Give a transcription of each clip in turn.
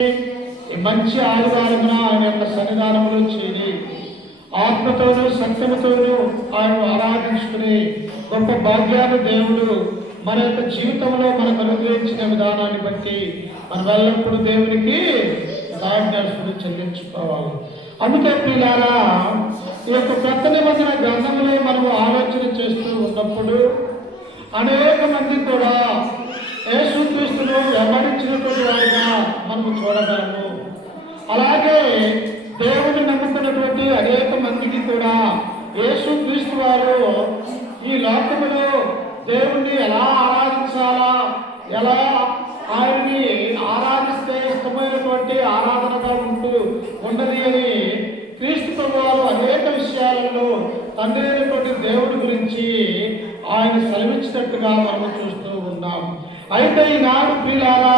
మంచి ఆదివారమున ఆయన యొక్క సన్నిధానంలో చేరి ఆత్మతోనూ సత్యముతోనూ ఆయన ఆరాధించుకునే గొప్ప భాగ్యాన్ని దేవుడు మన యొక్క జీవితంలో మనకు అనుగ్రహించిన విధానాన్ని బట్టి మనం ఎల్లప్పుడూ దేవునికి కృతజ్ఞతలు చెల్లించుకోవాలి. అందుకే పిల్లారా, ఈ యొక్క కొత్త నిబంధన గ్రంథంలో మనం ఆలోచన చేస్తూ ఉన్నప్పుడు అనేక మంది కూడా యేసుక్రీస్తును వెంబడించినటువంటి వారిగా మనము చూడగలము. అలాగే దేవుని నమ్ముకున్నటువంటి అనేక మందికి కూడా యేసుక్రీస్తు వారు ఈ లోకములో దేవుణ్ణి ఎలా ఆరాధించాలా, ఎలా ఆయన్ని ఆరాధిస్తే ఇష్టమైనటువంటి ఆరాధనగా ఉండదు అని క్రీస్తు వారు అనేక విషయాలలో తండ్రి అయినటువంటి దేవుడి గురించి ఆయన సెలవించినట్టుగా మనం చూస్తూ ఉన్నాం. అయితే ఈనాడు ప్రియులారా,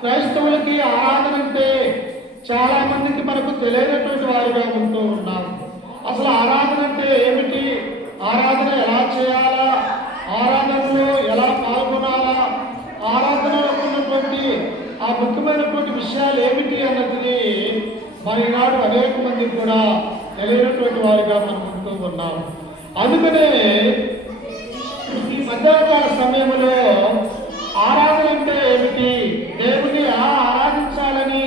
క్రైస్తవులకి ఆరాధన అంటే చాలా మందికి మనకు తెలియనటువంటి వారిగా ఉంటూ ఉన్నాం. అసలు ఆరాధన అంటే ఏమిటి, ఆరాధన ఎలా చేయాలా, ఆరాధనలో ఎలా పాల్గొనాలా, ఆరాధనలో ఉన్నటువంటి ఆ ముఖ్యమైనటువంటి విషయాలు ఏమిటి అన్నది మరి ఈనాడు అనేక మంది కూడా తెలియనటువంటి వారిగా మనం ఉంటూ ఉన్నాం. అందుకనే ఈ మధ్యాహ్నకాల సమయంలో ఆరాధన అంటే ఏమిటి, దేవుని ఎలా ఆరాధించాలని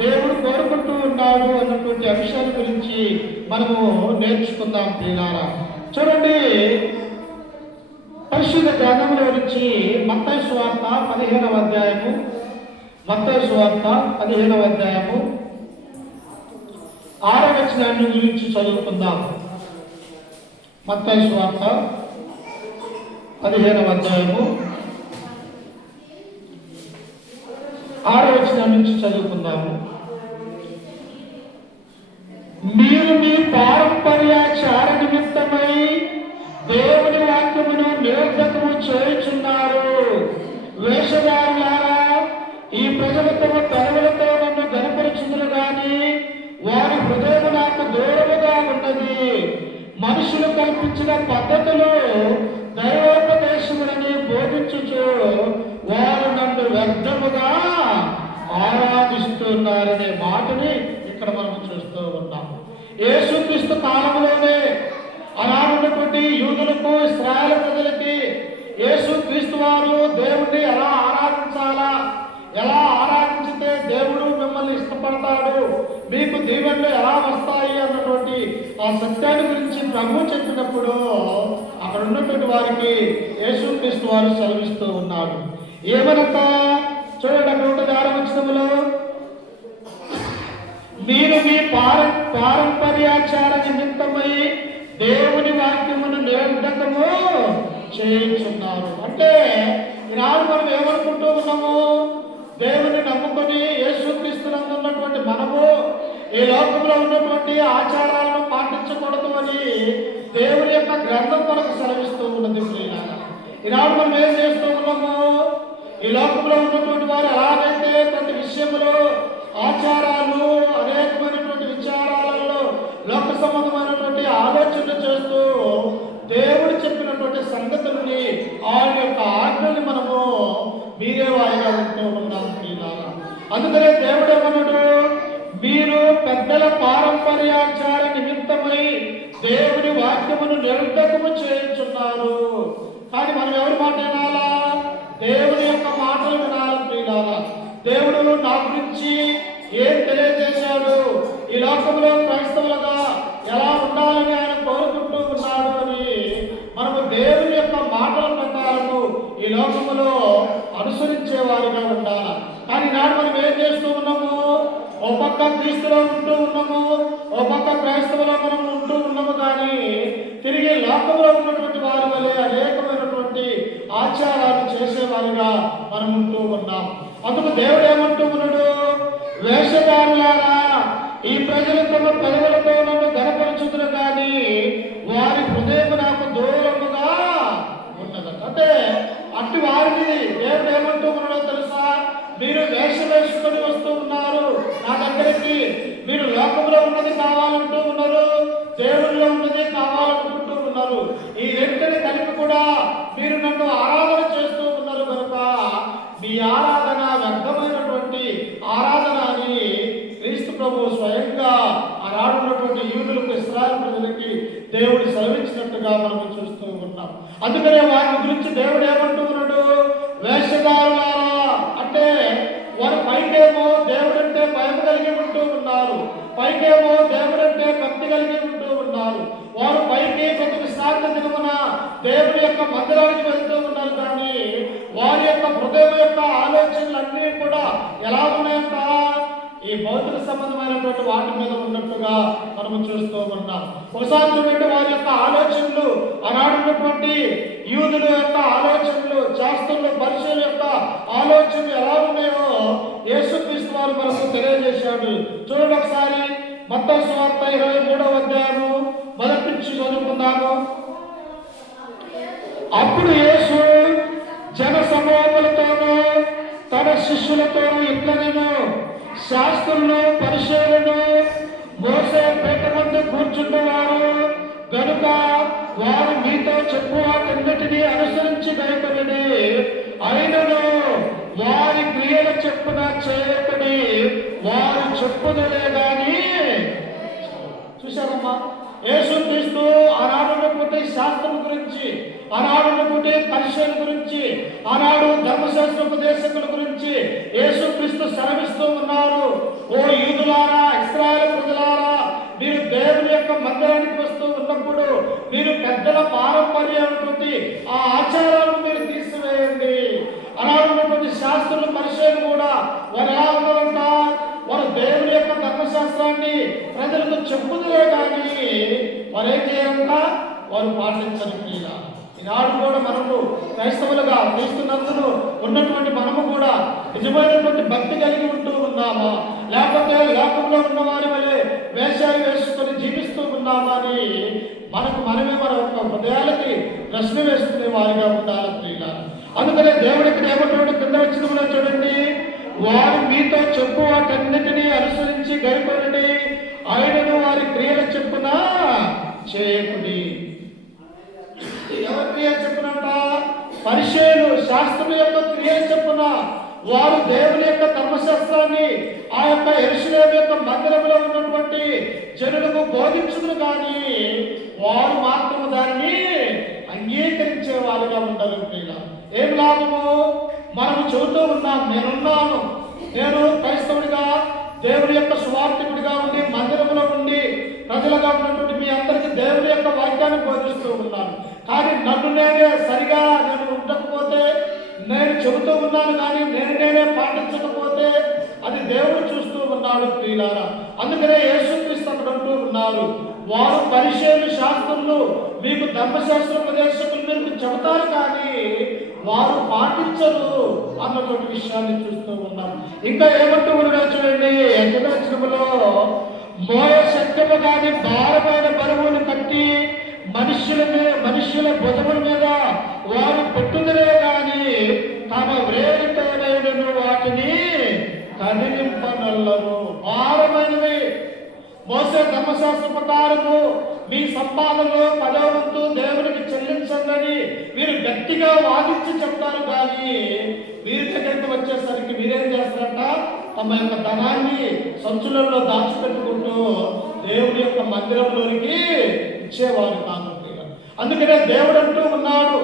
దేవుడు కోరుకుంటూ ఉన్నాడు అన్నటువంటి అంశాల గురించి మనము నేర్చుకుందాం ప్రియులారా. చూడండి, పరిశుద్ధ గ్రంథంలో నుంచి మత్తయి సువార్త 15వ అధ్యాయము, మత్తయి సువార్త 15వ అధ్యాయము 6వ వచనాన్ని గురించి చదువుకుందాం. మత్తయి సువార్త 15వ అధ్యాయము 6వ వచనం నుంచి చదువుకుందాము. మీరు మీ పారంపర్యాచార నిమిత్తమై దేవుని వాక్యమును నిరర్ధకము చేయుచున్నారు. వేషధారులారా, ఈ ప్రజలు తమ పెదవులతో నన్ను గనపరుచుదురు గాని వారి హృదయం నాకు దూరముగా ఉన్నది. మనుషులు కల్పించిన పద్ధతులు దైవోపదేశములని బోధించుచు వారు నన్ను వ్యర్థముగా ఆరాధిస్తున్నారనే మాటని ఇక్కడ మనం చూస్తూ ఉన్నాం. యేసుక్రీస్తు కాలంలోనే అలాంటి యూదులకు, ఇశ్రాయేలు ప్రజలకి యేసుక్రీస్తు వారు దేవుణ్ణి ఎలా ఆరాధించాలా, ఎలా ఆరాధించితే దేవుడు మిమ్మల్ని ఇష్టపడతాడు, మీకు దీవెనలు ఎలా వస్తాయి అన్నటువంటి ఆ సత్యాన్ని గురించి ప్రభు చెప్పినప్పుడు అక్కడ ఉన్నటువంటి వారికి యేసుక్రీస్తు వారు సెలవిస్తూ ఉన్నాడు. ఏమనంతా చూడండి, అక్కడ ఉంటుంది 6వ వచనములో, మీరు మీ పారంపర్యాచార నిమిత్తమై దేవుని వాక్యమును నిరర్ధకము చేయించున్నారు. అంటే ఈనాడు మనం ఏమనుకుంటూ ఉన్నాము, దేవుని నమ్ముకొని యేసుక్రీస్తునందు ఉన్నటువంటి మనము ఈ లోకంలో ఉన్నటువంటి ఆచారాలను పాటించకూడదు అని దేవుని యొక్క గ్రంథం మనకు సెలవిస్తూ ఉన్నది. ఈనాడు మనం ఏం చేస్తూ ఉన్నాము, ఈ లోకంలో ఉన్నటువంటి వారు ఎలాగైతే ప్రతి విషయంలో ఆచారాలు, అనేకమైనటువంటి విచారాలలో లోక సంబంధమైనటువంటి ఆలోచన చేస్తూ దేవుడు చెప్పినటువంటి సంగతులని, ఆయన యొక్క ఆజ్ఞల్ని మనము మీరే వాయిగా ఉంటూ ఉన్నాం. అందుకనే దేవుడు ఏమన్నాడు, మీరు పెద్దల పారంపర్యాచార నిమిత్తమై దేవుని వాక్యమును నిరర్ధకము చేయించున్నారు. కానీ మనం ఎవరి మాట వినాలా, దేవుని యొక్క మాటలు వినాలి ప్రియులారా. దేవుడు నా గురించి ఏం తెలియజేశాడు, ఈ లోకంలో క్రైస్తవులుగా ఎలా ఉండాలని ఆయన కోరుకుంటూ ఉన్నాడు అని మనము దేవుని యొక్క మాటల ప్రకారము ఈ లోకములో అనుసరించే వారిగా ఉండాలి. కానీ నాడు మనం ఏం చేస్తూ ఉన్నాము, ఓ పక్క క్రీస్తులో ఉంటూ ఉన్నాము, ఓ పక్క క్రైస్తవులో మనం ఉంటూ ఉన్నాము, కానీ తిరిగి లోకంలో ఉన్నటువంటి వారి వలె అనేకమైనటువంటి ఆచారాలు చేసేవారిగా మనం ఉంటూ ఉన్నాం. అందుకు దేవుడు ఏమంటూ ఉన్నాడు, వేషధారులారా, ఈ ప్రజలు తమ పెదవులతో నన్ను గనపరచుదురు కానీ వారి హృదయం నాకు దూరముగా ఉన్నదట. అంటే అట్టి వారిని దేవుడు ఏమంటూ ఉన్నాడో తెలుసా, మీరు వేషం వేసుకొని వస్తూ ఉన్నారు నా దగ్గరికి, మీరు లోకంలో ఉన్నది కావాలంటూ ఉన్నారు, దేవుళ్ళలో ఉన్నది కావాలనుకుంటూ ఉన్నారు. ఈ రెంటిని కలిపి కూడా మీరు నన్ను ఆరాధన చేస్తూ ఉన్నారు కనుక మీ ఆరాధన వ్యర్థమైనటువంటి ఆరాధన ప్రభు స్వయంగా ఆనాడున్నటువంటి యూదులకు ఇశ్రాయేలు ప్రజలకి దేవుడు సెలవించినట్టుగా మనం చూస్తూ ఉన్నాం. అందుకనే వారి గురించి దేవుడు ఏమంటూ ఉన్నాడు, వేషధారులారా అంటే వారు పైకేమో దేవుడంటే భయం కలిగి ఉంటూ ఉన్నారు, పైకేమో దేవుడంటే భక్తి కలిగి ఉంటూ ఉన్నారు, వారు పైకి ప్రతి విశ్రాంతి దినమున దేవుని యొక్క మందిరానికి వెళ్తూ ఉన్నారు, కానీ వారి యొక్క హృదయం యొక్క ఆలోచనలన్నీ కూడా ఎలా ఉన్నాయంట, ఈ భౌతిక సంబంధమైనటువంటి వాటి మీద ఉన్నట్టుగా మనము చూస్తూ ఉన్నాం. ఒకసారి చూడండి, వారి యొక్క ఆలోచనలు ఆనాడున్నటువంటి యూదుల యొక్క ఆలోచనలు, శాస్త్రులు, పరిశీల యొక్క ఆలోచనలు ఎలా ఉన్నాయో యేసుక్రీస్తు వారు మనకు తెలియజేశాడు. చూడండి ఒకసారి మత్తయి సువార్త 23వ అధ్యాయము మొదటి నుంచి చదువుకుందాము. అప్పుడు యేసు జన సమూహములతోనూ తన శిష్యులతోనూ ఇట్లనెను, శాస్త్రులు, పరిశీలను మోసే పీట వద్ద కూర్చున్నవారు గనుక వారు మీతో చెప్పు వాటన్నిటినీ అనుసరించి గైకొనుడి, అయినను వారి క్రియల చెప్పున చేయకుడి, వారు చెప్పుదలే గాని. చూశారమ్మా, యేసుక్రీస్తు ఆనాడున్నటువంటి శాస్త్రం గురించి, ఆనాడున్నటువంటి పరిశీలన గురించి, ఆనాడు ధర్మశాస్త్ర ఉపదేశకుల గురించి యేసుక్రీస్తు సెలవిస్తూ ఉన్నారు. ఓ యూదులారా, ఇశ్రాయేలు ప్రజలారా, మీరు దేవుని యొక్క మందిరానికి వస్తూ ఉన్నప్పుడు మీరు పెద్దల పారంపర్యమైనటువంటి ఆ ఆచారాలను మీరు తీసివేయండి. ఆనాడున్నటువంటి శాస్త్రులు, పరిశీలన కూడా వారు ఎలా ఉన్నారంట, వారు దేవుని యొక్క ధర్మశాస్త్రాన్ని ప్రజలకు చెప్పుదులే కానీ వారు ఏం చేయాలంట, వారు పాటించని క్రియ. ఈనాడు కూడా మనము క్రైస్తవులుగా క్రీస్తునందును ఉన్నటువంటి మనము కూడా నిజమైనటువంటి భక్తి కలిగి ఉంటూ ఉన్నామా, లేకపోతే లోకంలో ఉన్న వారి వలె వేషాలు వేసుకొని జీవిస్తూ ఉన్నామా అని మనమే మన యొక్క హృదయాలకి ప్రశ్న వేసుకునే వారిగా ఉండాలి ప్రియుల. అందుకనే దేవుడు ఇక్కడ ఏమంటాడు, కింద వచ్చిన చూడండి, వారు మీతో చెప్పు వాటన్నిటినీ అనుసరించి గైకొనుడి, ఆయనను వారి క్రియల చెప్పున చేయకుడి. ఎవరి క్రియ చెప్పునంట, పరిశీలు, శాస్త్రం యొక్క క్రియ చెప్పున వారు దేవుని యొక్క ధర్మశాస్త్రాన్ని ఆ యొక్క యెరూషలేము యొక్క మందిరంలో ఉన్నటువంటి జనులకు బోధించుదురు, కానీ వారు మాత్రం దానిని అంగీకరించే వారుగా ఉండాలి. ఏం లాభము, మనము చెబుతూ ఉన్నాం, నేను క్రైస్తవుడిగా దేవుని యొక్క సువార్థకుడిగా ఉండి మందిరంలో ఉండి ప్రజలుగా ఉన్నటువంటి మీ అందరికీ దేవుని యొక్క వాక్యాన్ని బోధిస్తూ ఉన్నాను, కానీ నన్ను నేనే సరిగా ఉండకపోతే, నేను చెబుతూ ఉన్నాను కానీ నేనే పాటించకపోతే అది దేవుడు చూస్తూ ఉన్నాడు ప్రియులారా. అందుకనే యేసుక్రీస్తు అక్కడ అంటూ ఉన్నారు, వారు పరిశీలన శాస్త్రులు మీకు ధర్మశాస్త్ర ఉపదేశకులు మీకు చెబుతారు కానీ వారు పాటించరు అన్నటువంటి విషయాన్ని చూస్తూ ఉన్నాం. ఇంకా ఏమంటూ ఉన్నాడు చూడండి, ఎంతలో మోయ శక్తము కానీ భారమైన బరువును కట్టి మనుష్యుల భుజముల మీద వారు పెట్టుదలే కానీ తమ వ్రేలితోనైనను వాటిని కదిలింపనల్లరు. భారమైనవి మోసే ధర్మశాస్త్ర ప్రకారము మీ సంపాదనలో 10వ వంతు దేవునికి చెల్లించండి మీరు గట్టిగా వాదించి చెప్తారు, కానీ వీరి దగ్గరికి వచ్చేసరికి మీరేం చేస్తారంట, తమ యొక్క ధనాన్ని సంచులలో దాచిపెట్టుకుంటూ దేవుని యొక్క మందిరంలోనికి ఇచ్చేవారు కాదు. అందుకనే దేవుడు అంటూ ఉన్నాడు,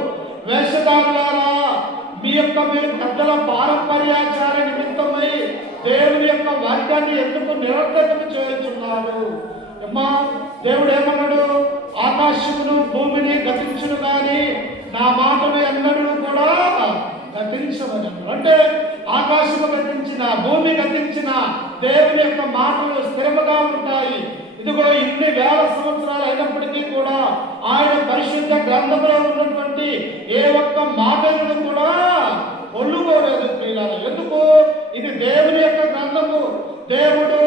వేషధారులారా, మీరు పెద్దల పారంపర్యాచార నిమిత్తమై దేవుని యొక్క వాక్యాన్ని ఎందుకు నిరర్థకము చేయుచున్నారు? అమ్మా, దేవుడు ఏమన్నాడు, ఆకాశమును భూమిని గతించును కానీ నా మాటలు ఎన్నడూ కూడా గతించమని. అంటే ఆకాశము గతించిన, భూమి గతించిన దేవుని యొక్క మాటలు స్థిరముగా ఉంటాయి. ఇదిగో ఇన్ని వేల సంవత్సరాలు అయినప్పటికీ కూడా ఆయన పరిశుద్ధ గ్రంథంలో ఉన్నటువంటి ఏ ఒక్క మాటలను కూడా ఒళ్ళుకోలేదు ప్రియులారా. ఎందుకు? ఇది దేవుని యొక్క గ్రంథము. దేవుడు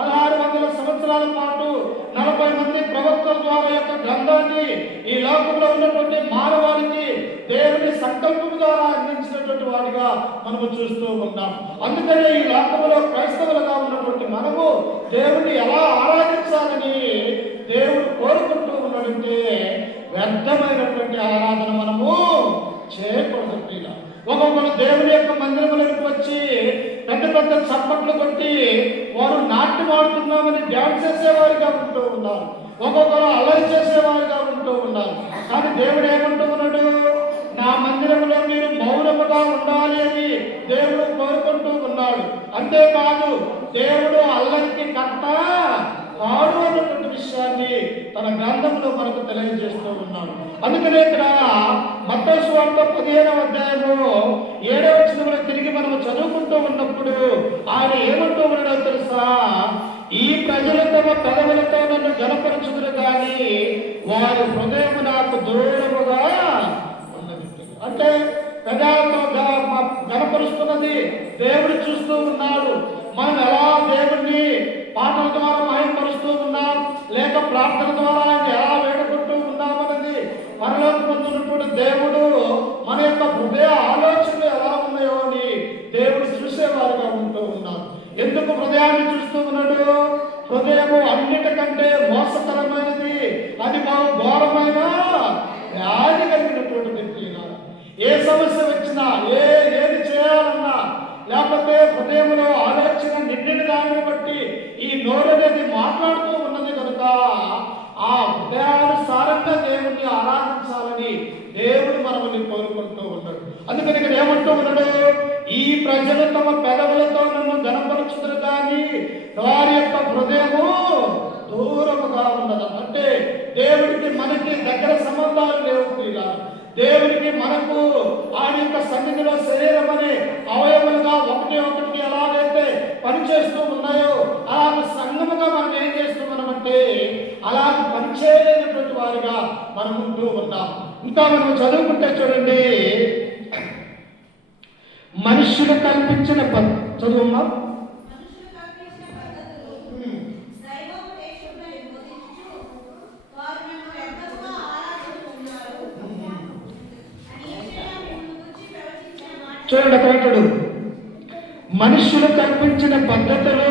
1600 సంవత్సరాల పాటు 40 మంది ప్రవక్తల ద్వారా యొక్క గ్రంథాన్ని ఈ లోకంలో ఉన్నటువంటి మానవాళికి దేవుని సంకల్పం ద్వారా అందించినటువంటి వాడిగా మనము చూస్తూ ఉన్నాం. అందుకనే ఈ లోకంలో క్రైస్తవులుగా ఉన్నటువంటి మనము దేవుని ఎలా ఆరాధించాలని దేవుడు కోరుకుంటూ ఉన్నాడంటే వ్యర్థమైనటువంటి ఆరాధన మనము చేయకూడదు ప్రియుల. ఒక్కొక్కరు దేవుని యొక్క మందిరములకు వచ్చి పెద్ద పెద్ద చప్పట్లు కొట్టి వారు నాట్యం నాట్యమాడుతున్నామని డ్యాన్స్ చేసేవారుగా ఉంటూ ఉన్నారు, ఒక్కొక్కరు అల్లరి చేసేవారుగా ఉంటూ ఉన్నారు. కానీ దేవుడు ఏమంటూ ఉన్నాడు? నా మందిరంలో మీరు మౌనముగా ఉండాలి అని దేవుడు కోరుకుంటూ ఉన్నాడు. అంతేకాదు దేవుడు అల్లరికి కర్త కాడు అన్నటువంటి విషయాన్ని తన గ్రంథంలో మనకు తెలియజేస్తూ ఉన్నాడు. అందుకనే ఇక్కడ మత్తయి సువార్త 15వ అధ్యాయము 7వ వచనంలో తిరిగి మనం చదువుకుంటూ ఉన్నప్పుడు ఆయన ఏమంటూ ఉన్నాడో తెలుసా? ఈ ప్రజలు తమ పెదవులతో నన్ను గణపరచుదురు కానీ వారి హృదయం నాకు దూరముగా ఉన్నది. అంటే పెదాలతో గణపరుస్తున్నది దేవుడు చూస్తూ ఉన్నాడు. మనం ఎలా దేవుణ్ణి పాటల ద్వారా మహిమపరుస్తూ ఉన్నాం, లేక ప్రార్థన ద్వారా ఆయన ఎలా వేడుకుంటూ ఉన్నామన్నది పరలోకమందున్నటువంటి దేవుడు మన యొక్క హృదయ ఆలోచనలు ఎలా ఉన్నాయో అని దేవుడు చూసేవారుగా ఉంటూ ఉన్నాడు. ఎందుకు హృదయాన్ని చూస్తూ ఉన్నాడు? హృదయము అన్నిటికంటే మోసకరమైనది, అది బాగా ఘోరమైన వ్యాధి కలిగినటువంటి వ్యక్తి. ఏ సమస్య వచ్చినా, ఏది చేయాలన్నా, లేకపోతే హృదయంలో ఆలోచన నిండిన దానిని బట్టి ఈ నోరు అనేది మాట్లాడుతూ ఉన్నది కనుక ఆ హృదయానుసారంగా దేవుణ్ణి ఆరాధించాలని దేవుడు మనల్ని కోరుకుంటూ ఉన్నాడు. అందుకని ఇక్కడ ఏమంటూ ఉన్నాడు? ఈ ప్రజలు తమ పెదవులతో నన్ను గణపరచుదురు కానీ వారి యొక్క హృదయము దూరముగా ఉన్నది. అంటే దేవుడికి మనకి దగ్గర సంబంధాలు లేవు ప్రియులారా. దేవునికి మనకు ఆయన యొక్క సన్నిధిలో శరీరం అనే అవయవాలుగా ఒకటి ఎలాగైతే పనిచేస్తూ ఉన్నాయో అలాగ సంగముగా మనం ఏం చేస్తున్నామంటే అలా పనిచేయలేనటువంటి వారిగా మనం ఉంటూ ఉన్నాం. ఇంకా మనం చదువుకుంటే చూడండి, మనుషులు కల్పించిన చదువుమా చూడండి అక్కడ మనుషులు కల్పించిన పద్ధతులు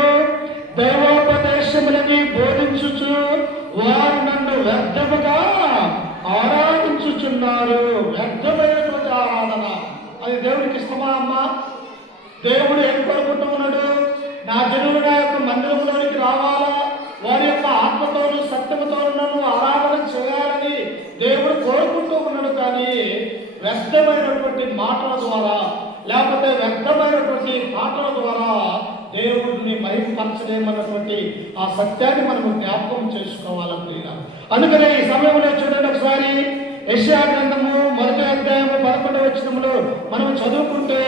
దైవోపదేశములని బోధించుచు వారు నన్ను వ్యర్థముగా ఆరాధించుచున్నారు. వ్యర్థమైనటువంటి ఆరాధన అది దేవుడికి ఇష్టమా అమ్మా? దేవుడు ఏం కోరుకుంటూ ఉన్నాడు? నా జనులు నా యొక్క మందిరంలోనికి రావాలా, వారి యొక్క ఆత్మతోను సత్యముతోను నన్ను ఆరాధన చేయాలని దేవుడు కోరుకుంటూ ఉన్నాడు. కానీ వ్యర్థమైనటువంటి మాటల ద్వారా, లేకపోతే వ్యర్థమైనటువంటి పాటల ద్వారా దేవుడిని మహిమపరచలేమన్నటువంటి ఆ సత్యాన్ని మనము జ్ఞాపకం చేసుకోవాలని. అందుకనే ఈ సమయంలో చూడండి, ఒకసారి యెషయా గ్రంథము 1వ అధ్యాయము 11వ వచనంలో మనం చదువుకుంటే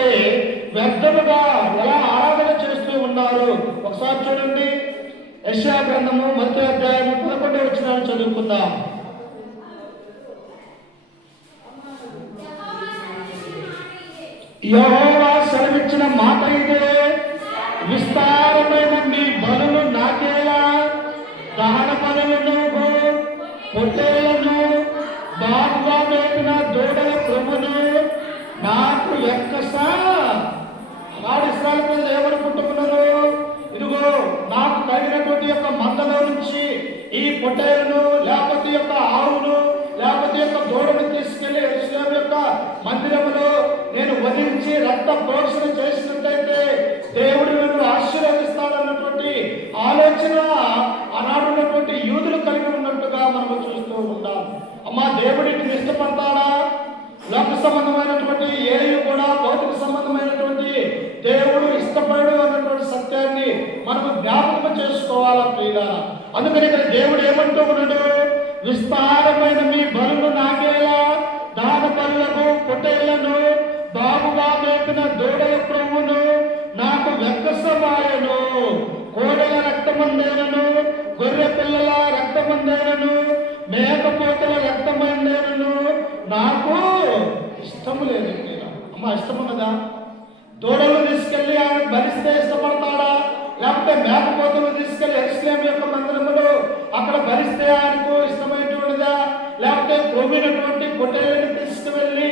వ్యర్థముగా ఎలా ఆరాధన చేస్తూ ఉన్నారు ఒకసారి చూడండి. యెషయా గ్రంథము 1వ అధ్యాయము 11వ వచనాన్ని చదువుకుందాం. యెహోవా సెలవిచ్చిన మాట ఇదే, విస్తారమైన మీ బలులు నాకేలా, దహన బలులను, పొట్టేలను, బాగుగా మేపిన దూడల క్రొవ్వును నాకు ఎక్కసా. నాడు ఇశ్రాయేలు ప్రజలు ఏమనుకుంటున్నారు? ఇదిగో నాకు కలిగినటువంటి యొక్క మందలో నుంచి ఈ పొట్టేలను, లేకపోతే యొక్క ఆవును, లేకపోతే యొక్క దూడను తీసుకెళ్లి యెరూషలేము యొక్క మందిరంలో నేను వధించి రక్త ప్రోక్షణ చేసినట్టయితే దేవుడు నన్ను ఆశీర్వదిస్తాడన్నటువంటి ఆలోచన ఆనాడున్నటువంటి యూదులు కలిగి ఉన్నట్టుగా మనం చూస్తూ ఉంటాం. అమ్మా, దేవుడిని ఇష్టపడతాడా? లోక సంబంధమైనటువంటి ఏవి కూడా భౌతిక సంబంధమైనటువంటి దేవుడు ఇష్టపడు అన్నటువంటి సత్యాన్ని మనము జ్ఞాపకం చేసుకోవాలా ప్రియులారా. అందుకని ఇక్కడ దేవుడు ఏమంటూ ఉన్నాడు? విస్తారమైన మీ బలులు నాకేలా, దాన బలులను, పొట్టేళ్లను, బాగుగా మేపిన దూడల క్రొవ్వును నాకు వెక్కసమాయను. కోడెల రక్తమందేనను, గొర్రె పిల్లల రక్తమందేనను, మేకపోతల రక్తమందేనను నాకు ఇష్టము లేదు. అమ్మా, ఇష్టమున్నదా? దూడలు తీసుకెళ్లి ఆయన భరిస్తే ఇష్టపడతాడా? లేకపోతే మేకపోతలు తీసుకెళ్లి యెరూషలేము యొక్క మందిరములో అక్కడ భరిస్తే ఆయనకు ఇష్టమైనటువంటిదా? లేకపోతే క్రొవ్వినటువంటి పొట్టేళ్ళని తీసుకువెళ్ళి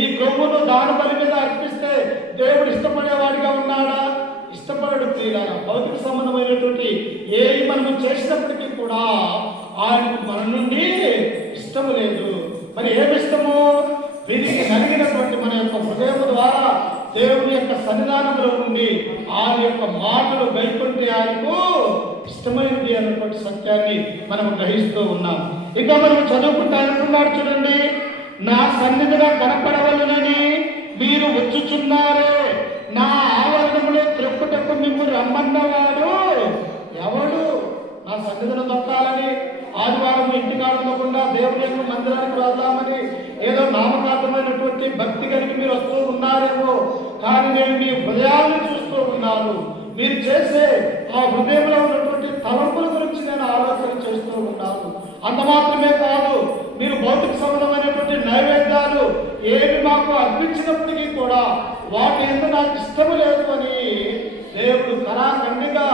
ఈ క్రొవ్వును దాన బలి మీద అర్పిస్తే దేవుడు ఇష్టపడేవాడిగా ఉన్నాడా? ఇష్టపడడు ప్రియులారా. భౌతిక సంబంధమైనటువంటి ఏవి మనం చేసినప్పటికీ కూడా ఆయనకు మన నుండి ఇష్టము లేదు. మరి ఏమి ఇష్టము? వీరికి కలిగినటువంటి మన యొక్క హృదయం ద్వారా దేవుని యొక్క సన్నిధానంలో నుండి ఆయన యొక్క మాటలు గైకొంటే ఆయనకు ఇష్టమైనది అన్నటువంటి సత్యాన్ని మనం గ్రహిస్తూ ఉన్నాం. ఇంకా మనం చదువుకుంటా అంటున్నాడు చూడండి, నా సన్నిధిగా కనపడవలనని మీరు వచ్చుచున్నారే, నా ఆవరణంలో త్రొక్కుటకు మిమ్మల్ని రమ్మన్నవాడు ఎవడు? నా సన్నిధిని దొక్కాలని, ఆదివారం ఇంటికాడ ఉండకుండా దేవుని యొక్క మందిరానికి వెళ్దామని ఏదో నామకార్థమైనటువంటి భక్తి కలిగి మీరు వస్తూ ఉన్నారేమో, కానీ నేను మీ హృదయాన్ని చూస్తూ ఉన్నాను. మీరు చేసే ఆ హృదయంలో ఉన్నటువంటి తలంపుల గురించి నేను ఆలోచన చేస్తూ ఉన్నాను. అంత మాత్రమే కాదు, మీరు భౌతిక సంబంధమైనటువంటి నైవేద్యాలు ఏమి మాకు అర్పించినప్పటికీ కూడా వాటి ఎందుకు నాకు ఇష్టం లేదు అని దేవుడు కరాఖండిగా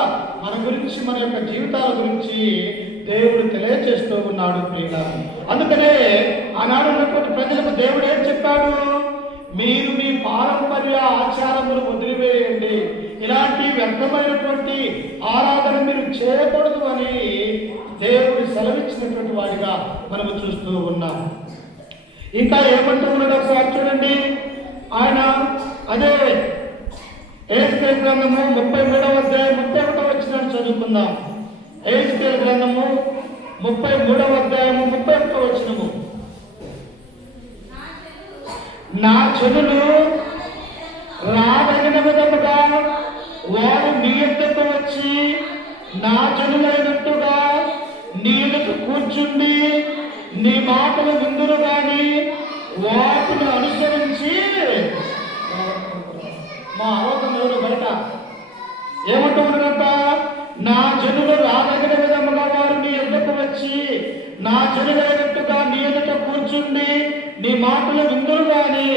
మన గురించి, మన యొక్క జీవితాల గురించి దేవుడు తెలియజేస్తూ ఉన్నాడు ప్రియులారా. అందుకనే ఆనాడు ఉన్నటువంటి ప్రజలకు దేవుడు ఏం చెప్పాడు? మీరు మీ పారంపర్య ఆచారములు వదిలివేయండి, ఇలాంటి వ్యర్థమైనటువంటి ఆరాధన మీరు చేయకూడదు అని దేవుడు సెలవిచ్చినటువంటి వాడిగా మనము చూస్తూ ఉన్నాం. ఇంకా ఏమంటూ ఉన్నాడు ఒకసారి చూడండి. ఆయన అదే ఎహెజ్కేలు గ్రంథము 33వ అధ్యాయం 31వ వచనాన్ని చదువుకుందాం. ఎహెజ్కేలు గ్రంథము 33వ అధ్యాయము 31వ వచనము. నా జనులు రాదగిన విధముగా వారు నీ యొద్దకు వచ్చి నా జనులైనట్టుగా నీ ఎదుట కూర్చుండి నీ మాటలు విందురు గాని వాటిని అనుసరించి, మా ఆలోచన ఎవరు బయట ఏమంటూ ఉన్నారంట? నా జనులు రాదగిన విధముగా వారు నీ ఎదుటకు వచ్చి నా జనులైనట్టుగా నీ ఎదుట కూర్చుండి నీ మాటలు విందురు గాని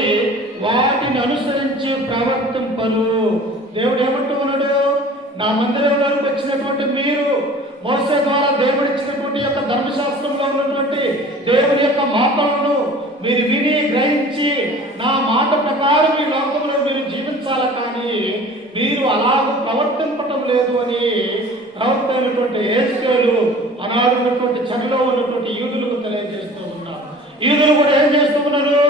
వాటిని అనుసరించి ప్రవర్తింపరు. దేవుడు ఏమంటూ ఉన్నాడు? నా మందిరంలోకి వచ్చినటువంటి మీరు మోసే ద్వారా దేవుడు ఇచ్చినటువంటి యొక్క ధర్మశాస్త్రంలో ఉన్నటువంటి దేవుని యొక్క మాటలను మీరు విని గ్రహించి నా మాట ప్రకారం ఈ లోకంలో మీరు జీవించాలి, కానీ మీరు అలాగూ ప్రవర్తింపటం లేదు అని ప్రవక్త అయినటువంటి ఎహెజ్కేలు ఆనాడు ఉన్నటువంటి చలిలో ఉన్నటువంటి యూదులకు తెలియజేస్తూ ఉన్నారు. యూదులు కూడా ఏం చేస్తూ ఉన్నారు?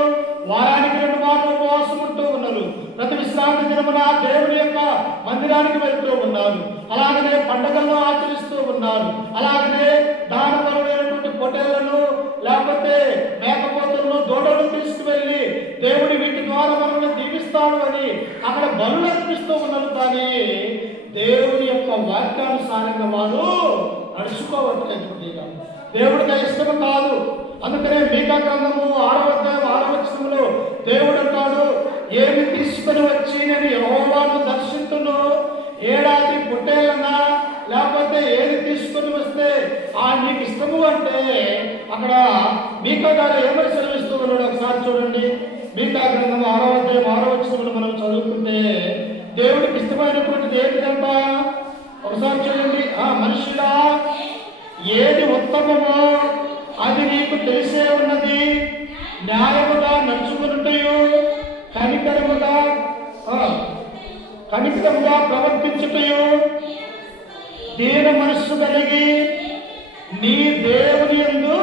వారానికి 2 మార్లు ఉపవాసం ఉంటూ ఉన్నారు. ప్రతి విశ్రాంతి దినమున దేవుని యొక్క మందిరానికి వెళ్తూ ఉన్నారు. అలాగనే పండగలను ఆచరిస్తూ ఉన్నారు. అలాగనే దానపరమైనటువంటి పొట్టేళ్లను లేకపోతే మేకపోతులను, దూడలను తీసుకువెళ్ళి దేవుడి వీటి ద్వారా మనల్ని దీవిస్తాడు అని అక్కడ బలులు అర్పిస్తూ ఉన్నారు. కానీ దేవుని యొక్క వాక్యానుసారంగా వారు నడుచుకోవట్లేదు. దేవుడికి ఇష్టం కాదు. అందుకనే మీకా గ్రంథము 6వ అధ్యాయం 6వ వచనంలో దేవుడు అంటాడు, ఏమి తీసుకుని వచ్చి నేను యెహోవాను దర్శించును, ఏడాది పొట్టేలన్నా లేకపోతే ఏది తీసుకుని వస్తే నీకు ఇష్టము అంటే అక్కడ మీకా గారు ఏమని సెలవిస్తూ ఉన్నాడు ఒకసారి చూడండి. మీకా గ్రంథం 6వ అధ్యాయం 6వ వచనంలో మనం చదువుకుంటే దేవుడికి ఇష్టమైనటువంటిది ఏంటిదంట ఒకసారి చూడండి. మనుషులా, ఏది ఉత్తమమో అది నీకు తెలిసే ఉన్నది, న్యాయముగా నడుచుకున్నటయు కనికరముగా ప్రవర్తించుటయు దీన మనస్సు కలిగి నీ దేవుని యందు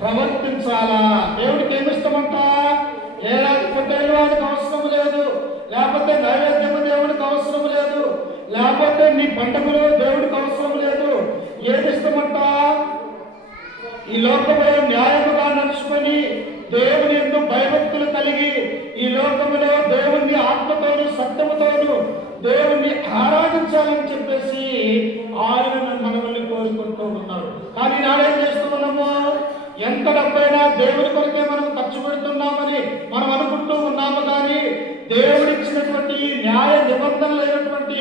ప్రవర్తించాలా. దేవుడికి ఏమిష్టమంట? ఏడాది పొట్టేలు వాడికి అవసరం లేదు, లేకపోతే నైవేద్యము దేవుడికి అవసరం లేదు, లేకపోతే నీ పండుగలు దేవుడికి అవసరం లేదు. ఏది ఇష్టమంట? ఈ లోకంలో న్యాయముగా నడుచుకొని దేవుని యందు భయభక్తులు కలిగి ఈ లోకంలో దేవుని ఆత్మతోను సత్యముతోను దేవుణ్ణి ఆరాధించాలని చెప్పేసి ఆయనను మనల్ని కోరుకుంటూ ఉన్నాడు. కానీ నాడేం చేస్తూ ఉన్నాము? ఎంత డబ్బైనా దేవుడి కొరకే మనం ఖర్చు పెడుతున్నామని మనం అనుకుంటూ ఉన్నాము. కానీ దేవుడిచ్చినటువంటి న్యాయ నిబంధనలైనటువంటి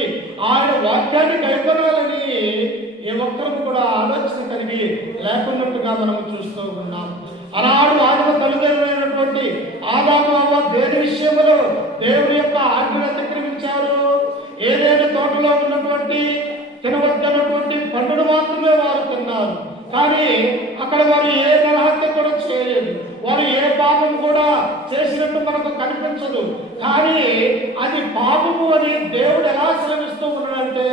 ఆయన వాక్యాన్ని కైకొనాలని ఏ ఒక్కరికి కూడా ఆలోచన కలిగి లేకున్నట్టుగా మనం చూస్తూ ఉన్నాం. ఆనాడు ఆదిమ తల్లిదండ్రులైనటువంటి ఆదాము అవ్వ దేని విషయంలో దేవుని యొక్క ఆజ్ఞను అతిక్రమించారు. ఏదైనా తోటలో ఉన్నటువంటి తినవద్దన్నటువంటి పండును మాత్రమే వారు తిన్నారు. కానీ అక్కడ వారు ఏ నరహత్య కూడా చేయలేదు, వారు ఏ పాపం కూడా చేసినట్టు మనకు కనిపించదు. కానీ అది పాపము అని దేవుడు ఎలా శ్రమిస్తూ ఉన్నాడంటే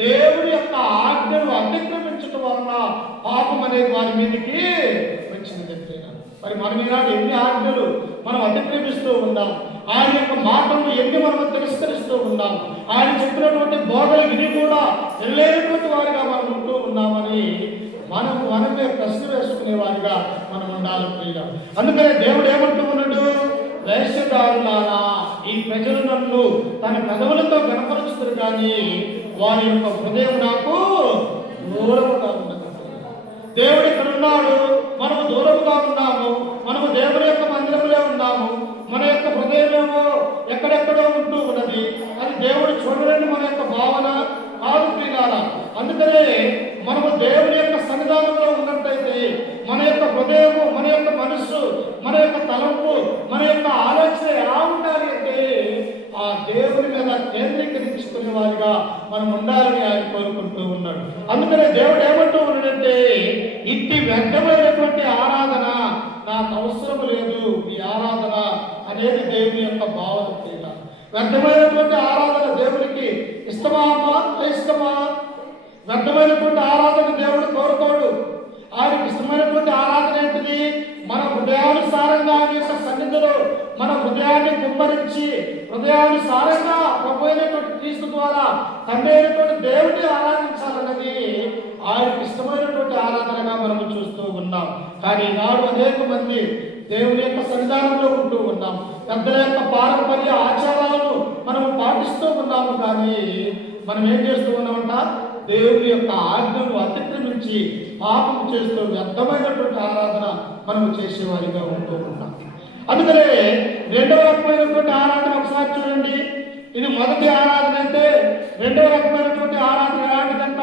దేవుడి యొక్క ఆజ్ఞను అతిక్రమించడం వలన పాపం అనేది వారి మీదకి వచ్చింది. మరి మనం ఈనాడు ఎన్ని ఆజ్ఞలు మనం అతిక్రమిస్తూ ఉన్నాం, ఆయన యొక్క మాటలను ఎన్ని మనం తిరస్కరిస్తూ ఉన్నాం, ఆయన చెప్పినటువంటి బోధలు విని కూడా వెళ్ళేటువంటి వారి వారిగా మనం ఉంటూ ఉన్నామని మనమే ప్రశ్న వేసుకునే వారిగా మనం ఉండాలి ప్రియుల. అందుకనే దేవుడు ఏమంటూ ఉన్నాడు, వేషధారులారా ఈ ప్రజలు నన్ను తన పెదవులతో గణపరుచుతారు కానీ వారి యొక్క హృదయం నాకు దూరముగా ఉన్నది. దేవుడు ఇక్కడ ఉన్నాడు, మనము దూరముగా ఉన్నాము, మనము దేవుని యొక్క మందిరంలో ఉన్నాము, మన యొక్క హృదయమేమో ఎక్కడెక్కడో ఉంటూ ఉన్నది. అది దేవుడు చూడలేని మన యొక్క భావన కాదు ప్రియులారా. అందుకనే మనము దేవుని యొక్క సన్నిధానంలో ఉన్నట్టయితే మన యొక్క హృదయము, మన యొక్క మనస్సు, మన యొక్క తలంపు, మన యొక్క ఆలోచన ఎలా ఉండాలి అంటే ఆ దేవుని మీద కేంద్రీకరించుకునే వారిగా మనం ఉండాలని ఆయన కోరుకుంటూ ఉన్నాడు. అందుకనే దేవుడు ఏమంటూ ఉన్నాడంటే, ఇట్టి వ్యర్థమైనటువంటి ఆరాధన నాకు అవసరం లేదు, ఈ ఆరాధన అనేది దేవుని యొక్క భావన ప్రియుల. వ్యర్థమైనటువంటి ఆరాధన దేవునికి ఇష్టమా అమ్మా, ఇష్టమా? వ్యర్థమైనటువంటి ఆరాధన దేవుడు కోరుకోడు. ఆయనకి ఇష్టమైనటువంటి ఆరాధన ఏంటిది? మన హృదయానుసారంగా ఆయన యొక్క సన్నిధిలో మన హృదయాన్ని కుమ్మరించి హృదయానుసారంగా ప్రభు అయినటువంటి క్రీస్తు ద్వారా తండ్రి అయినటువంటి దేవుడిని ఆరాధించాలన్నది ఆయనకి ఇష్టమైనటువంటి ఆరాధనగా మనం చూస్తూ ఉన్నాం. కానీ ఈనాడు అనేక మంది దేవుని యొక్క సన్నిధానంలో ఉంటూ ఉన్నాం, పెద్దల యొక్క పారంపర్య ఆచారాలను మనం పాటిస్తూ ఉన్నాము. కానీ మనం ఏం చేస్తూ ఉన్నామంట? దేవుని యొక్క ఆజ్ఞను అతిక్రమించి పాపం చేస్తూ వ్యర్థమైనటువంటి ఆరాధన మనము చేసేవారిగా ఉంటూ ఉన్నాం. అందుకనే రెండవ రకమైనటువంటి ఆరాధన ఒకసారి చూడండి. ఇది మొదటి ఆరాధన అయితే రెండవ రకమైనటువంటి ఆరాధన ఎలాంటిదంట?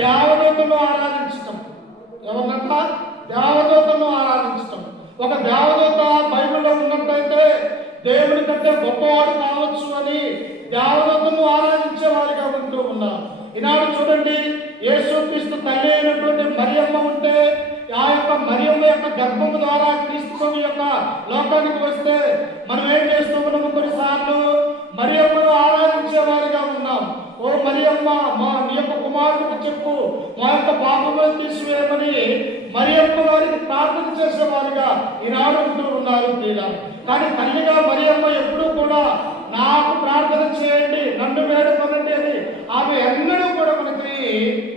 దేవదూతలను ఆరాధించటం. ఎవరినంట? దేవదూతలను ఆరాధించటం. ఒక దేవదూత బైబిల్లో ఉన్నట్టయితే దేవుడి కంటే గొప్పవాడు కావచ్చు అని దేవదూతలను ఆరాధించే వారిగా ఉంటూ ఉన్నారు. ఈనాడు చూడండి, యేసుక్రీస్తు తల్లి అయినటువంటి మరియమ్మ ఉంటే ఆ యొక్క మరియమ్మ యొక్క గర్భము ద్వారా క్రీస్తు యొక్క లోకానికి వస్తే మనం ఏం చేస్తూ ఉన్నాము? కొన్నిసార్లు మరియమ్మను ఆరాధించే వారిగా ఉన్నాం. ఓ మరియమ్మ, నీ యొక్క కుమారుడికి చెప్పు, మా యొక్క పాపములను తీసివేయమని మరియమ్మ వారికి ప్రార్థన చేసేవారిగా ఈనాడు ఉంటూ ఉన్నారు ప్రియుల. కానీ తల్లిగా మరియమ్మ ఎప్పుడూ కూడా నాకు ప్రార్థన చేయండి, నన్ను వేడుకొనండి అని ఆమె ఎన్నడూ కూడా మనకి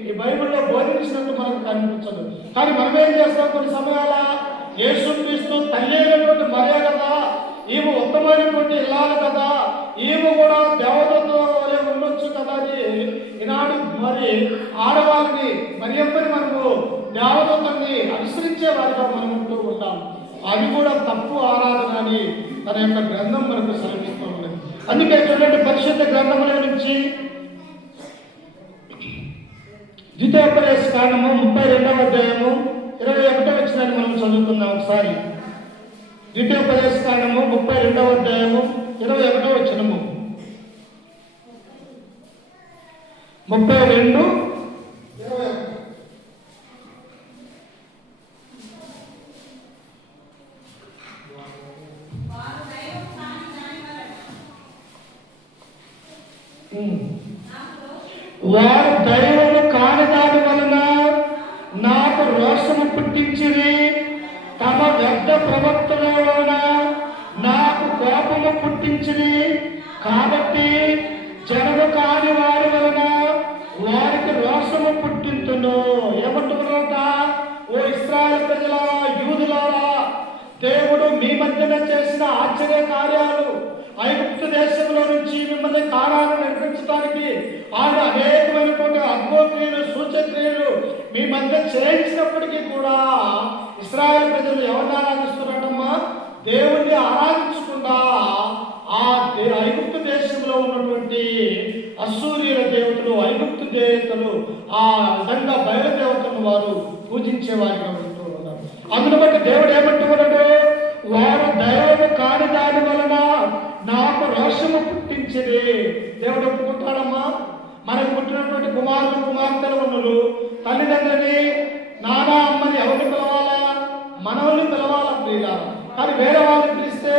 ఈ బైబిల్లో బోధించినట్టు మనకు కనిపించదు. కానీ మనం ఏం చేస్తాం? కొన్ని సమయాల యేసుక్రీస్తు తల్లి అయినటువంటి మరియ కదా, ఈమె ఉత్తమైనటువంటి ఇల్లాలు కదా, ఈమె కూడా దేవతతో ఉండొచ్చు కదా అని ఈనాడు మరి ఆడవారిని మరియమ్మని మనము దేవతల్ని అనుసరించే వారిగా మనం ఉంటూ ఉంటాం. అది కూడా తప్పు ఆరాధన అని తన యొక్క గ్రంథం మనకు సెలవిస్తూ ఉన్నది. అందుకే చూడండి, పరిశుద్ధ గ్రంథంలో నుంచి ద్వితీయోపదేశ కాండము 32వ అధ్యాయము 21వ వచనాన్ని మనం చదువుకుందాం ఒకసారి. ద్వితీయోపదేశ కాండము 32వ అధ్యాయము 21వ వచనము. 32:21. వారు దైవము కాని దాని వలన నాకు రోషము పుట్టించిరి, తమ వ్యర్థ ప్రవర్తన వలన నాకు కోపము పుట్టించిరి. కాబట్టి జనము కాని వారి వలన వారికి రోషము పుట్టించును. ఏమంటున్నారట? ఓ ఇశ్రాయేలు ప్రజలారా, యూదులారా, దేవుడు మీ మధ్యన చేసిన ఆశ్చర్య కార్యాలు, ఐగుప్తు దేశంలో నుంచి మిమ్మల్ని కానాను నడిపించడానికి ఆయన అనేకమైనటువంటి అద్భుతక్రియలు, సూచక్రియలు మీ మధ్య చేయించినప్పటికీ కూడా ఇశ్రాయేలు ప్రజలు ఎవరిని ఆరాధిస్తున్నారమ్మా? దేవుణ్ణి ఆరాధించకుండా ఆ ఐగుప్తు దేశంలో ఉన్నటువంటి అసూర్యుల దేవతలు, ఐగుప్తు దేవతలు, ఆ విధంగా బయలుదేవతలను వారు పూజించే వారిగా ఉంటూ ఉన్నారు. అందును బట్టి దేవుడు ఏమంటున్నాడు? వారు దైవము కాని దాని వలన నాకు రోషము పుట్టించింది. దేవుడు ఒప్పుకుంటాడమ్మా? మనకు పుట్టినటువంటి కుమారులు, కుమార్తెలు ఉన్నలు తల్లిదండ్రులని, నానా అమ్మని ఎవరిని పిలవాలా? మనల్ని పిలవాలా ప్రియులా? కానీ వేరే వాళ్ళని పిలిస్తే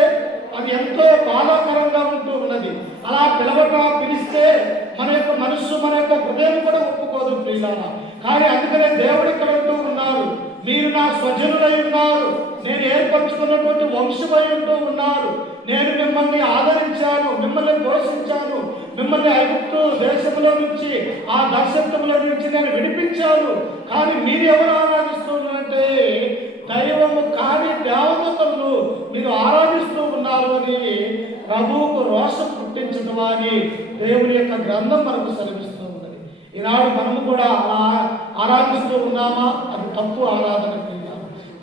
అది ఎంతో బాధాకరంగా ఉంటూ ఉన్నది. అలా పిలిస్తే మన యొక్క మనస్సు, మన యొక్క హృదయం కూడా ఒప్పుకోదు ప్రియులారా. కానీ అందుకనే దేవుడు ఇక్కడ ఉంటూ ఉన్నారు, మీరు నా స్వజనులై ఉన్నారు, నేను ఏర్పరచుకున్నటువంటి వంశమై ఉంటూ ఉన్నారు, నేను మిమ్మల్ని ఆదరించాను, మిమ్మల్ని పోషించాను, మిమ్మల్ని ఐగుప్తు దేశంలో నుంచి, ఆ దాస్యత్వంలో నుంచి నేను విడిపించాను. కానీ మీరు ఎవరు ఆరాధిస్తున్నారంటే దైవము కాని దేవతలను మీరు ఆరాధిస్తూ ఉన్నారు అని ప్రభువుకు రోషం పుట్టించడం అని దేవుని యొక్క గ్రంథం మనకు సెలవిస్తూ ఉన్నది. ఈనాడు మనము కూడా ఆరాధిస్తూ ఉన్నామా? అది తప్పు ఆరాధన.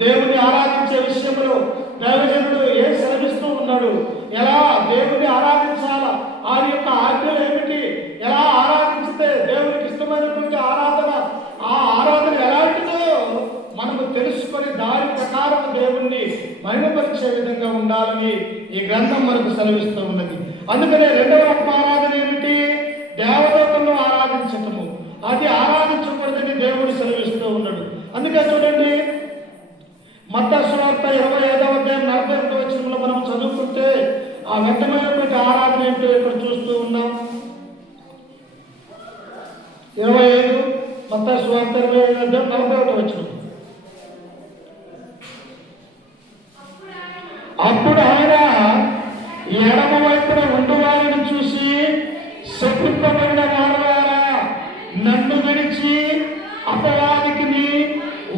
దేవుని ఆరాధించే విషయంలో దైవజనుడు ఏం సెలవిస్తూ ఉన్నాడు? ఎలా దేవుని ఆరాధించాలా? ఆయన యొక్క ఆజ్ఞలు ఏమిటి? ఎలా ఆరాధించితే దేవునికి ఇష్టమైనటువంటి ఆరాధన, ఆ ఆరాధన ఎలాంటిదో మనము తెలుసుకొని దాని ప్రకారం దేవుణ్ణి మహిమపరిచే విధంగా ఉండాలని ఈ గ్రంథం మనకు సెలవిస్తూ ఉన్నది. అందుకనే రెండవ రకం ఆరాధన ఏమిటి? దేవదూతలను ఆరాధించటము. అది ఆరాధించకూడదని దేవుడు సెలవిస్తూ ఉన్నాడు. అందుకే చూడండి, మత్తయి సువార్త 25వ అధ్యాయం 41వ వచనంలో మనం చదువుకుంటే ఆ వ్యక్తమైనటువంటి ఆరాధన ఏంటో ఇక్కడ చూస్తూ ఉన్నాం. 25 మత్తయి సువార్త 25వ అధ్యాయం 41వ వచనం. అప్పుడు ఆయన ఎడమ వైపున ఉండువారిని చూసి, శపింపబడిన వారులారా, నన్ను విడిచి అపవాదికి